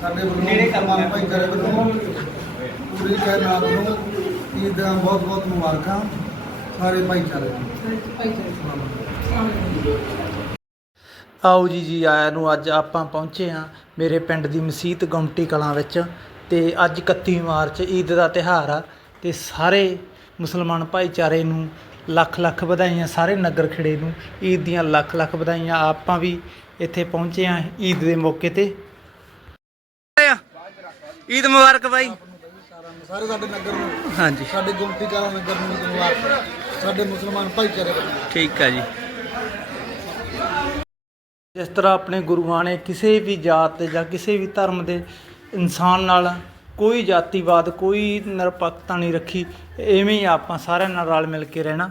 ਸਾਡੇ ਵੱਲੋਂ ਮੁਸਲਮਾਨ ਭਾਈਚਾਰੇ ਵੱਲੋਂ ਪੂਰੀ ਕਾਇਨਾਤ ਨੂੰ ਈਦ ਦੀਆਂ ਬਹੁਤ ਬਹੁਤ ਮੁਬਾਰਕਾਂ ਸਾਰੇ ਭਾਈਚਾਰੇ ਨੂੰ। ਆਓ ਜੀ ਜੀ ਆਇਆਂ ਨੂੰ ਅੱਜ ਆਪਾਂ ਪਹੁੰਚੇ ਹਾਂ ਮੇਰੇ ਪਿੰਡ ਦੀ ਮਸਜਿਦ ਗੁਮਟੀ ਕਲਾਂ ਵਿੱਚ ਤੇ ਅੱਜ 31 ਮਾਰਚ ਈਦ ਦਾ ਤਿਹਾਰ ਆ ਤੇ ਸਾਰੇ ਮੁਸਲਮਾਨ ਭਾਈਚਾਰੇ ਨੂੰ ਲੱਖ ਲੱਖ ਵਧਾਈਆਂ ਸਾਰੇ ਨਗਰ ਖੇੜੇ ਨੂੰ ਈਦ ਦੀਆਂ ਲੱਖ ਲੱਖ ਵਧਾਈਆਂ। ਆਪਾਂ ਵੀ ਇੱਥੇ ਪਹੁੰਚੇ ਹਾਂ ਈਦ ਦੇ ਮੌਕੇ ਤੇ। ਈਦ ਮੁਬਾਰਕ ਬਾਈ। ਸਾਰੇ ਸਾਡੇ ਨਗਰ ਨੂੰ ਹਾਂਜੀ। ਸਾਡੇ ਗੁਮਟੀ ਕਾਲਾ ਨਗਰ ਨੂੰ ਈਦ ਮੁਬਾਰਕ। ਸਾਡੇ ਮੁਸਲਮਾਨ ਭਾਈਚਾਰੇ ਵੱਲੋਂ ਠੀਕ ਹੈ ਜੀ। ਜਿਸ ਤਰ੍ਹਾਂ ਆਪਣੇ ਗੁਰੂਆਂ ਨੇ ਕਿਸੇ ਵੀ ਜਾਤ ਤੇ ਜਾਂ ਕਿਸੇ ਵੀ ਧਰਮ ਦੇ ਇਨਸਾਨ ਨਾਲ ਕੋਈ ਜਾਤੀਵਾਦ ਕੋਈ ਨਿਰਪੱਖਤਾ ਨਹੀਂ ਰੱਖੀ ਐਵੇਂ ਹੀ ਆਪਾਂ ਸਾਰਿਆਂ ਨਾਲ ਰਲ ਮਿਲ ਕੇ ਰਹਿਣਾ।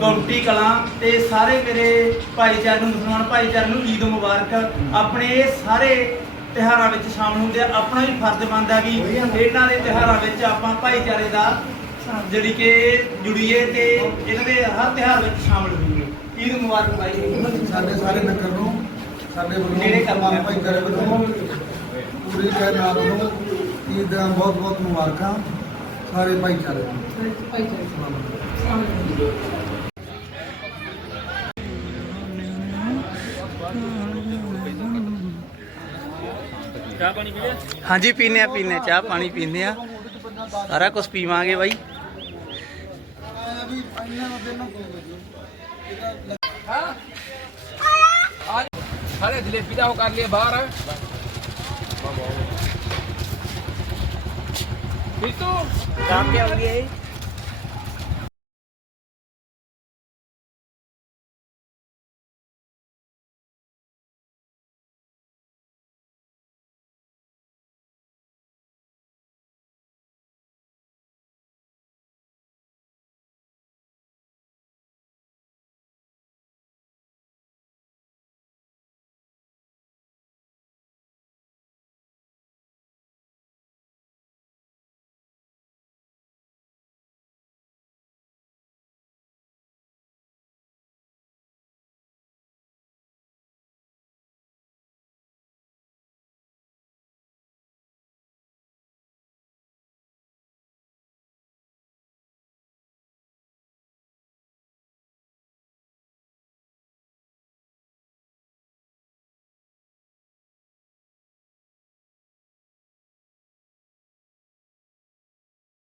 ਗੁਮਟੀ ਕਲਾਂ ਤੇ ਸਾਰੇ ਮੇਰੇ ਭਾਈਚਾਰੇ ਨੂੰ ਮੁਸਲਮਾਨ ਭਾਈਚਾਰੇ ਨੂੰ ਈਦ ਮੁਬਾਰਕ। ਆਪਣੇ ਇਹ ਸਾਰੇ ਤਿਹਾਰਾਂ ਵਿੱਚ ਸ਼ਾਮਲ ਹੁੰਦੇ ਆ। ਆਪਣਾ ਵੀ ਫਰਜ਼ ਬਣਦਾ ਵੀ ਇਹਨਾਂ ਦੇ ਤਿਹਾਰਾਂ ਵਿੱਚ ਆਪਾਂ ਭਾਈਚਾਰੇ ਦਾ ਜਿਹੜੀ ਕਿ ਜੁੜੀਏ ਤੇ ਇਹਨਾਂ ਦੇ ਹਰ ਤਿਹਾਰ ਵਿੱਚ ਸ਼ਾਮਲ ਹੋਈਏ। ਈਦ ਮੁਬਾਰਕ ਭਾਈ ਸਾਡੇ ਸਾਰੇ ਨਗਰ ਨੂੰ ਸਾਡੇ ਵੱਲੋਂ ਨੇੜੇ ਕਰ ਮੁਸਲਮਾਨ ਭਾਈਚਾਰੇ ਵੱਲੋਂ ਪੂਰੀ ਕਾਇਨਾਤ ਨੂੰ ਈਦ ਦੀਆਂ ਬਹੁਤ ਬਹੁਤ ਮੁਬਾਰਕਾਂ ਸਾਰੇ ਭਾਈਚਾਰੇ ਹਾਂਜੀ ਪੀਨੇ ਆ ਪੀਨੇ ਚਾਹ ਪਾਣੀ ਪੀਨੇ ਆ। ਸਾਰਾ ਕੁਝ ਪੀਵਾਂਗੇ ਬਾਈ। ਸਾਰੇ ਜਲੇਬੀ ਦਾ ਉਹ ਕਰ ਲਿਆ ਬਾਹਰ। ਬਿੱਤੂ ਕੰਮ ਕੀ ਹੋ ਗਿਆ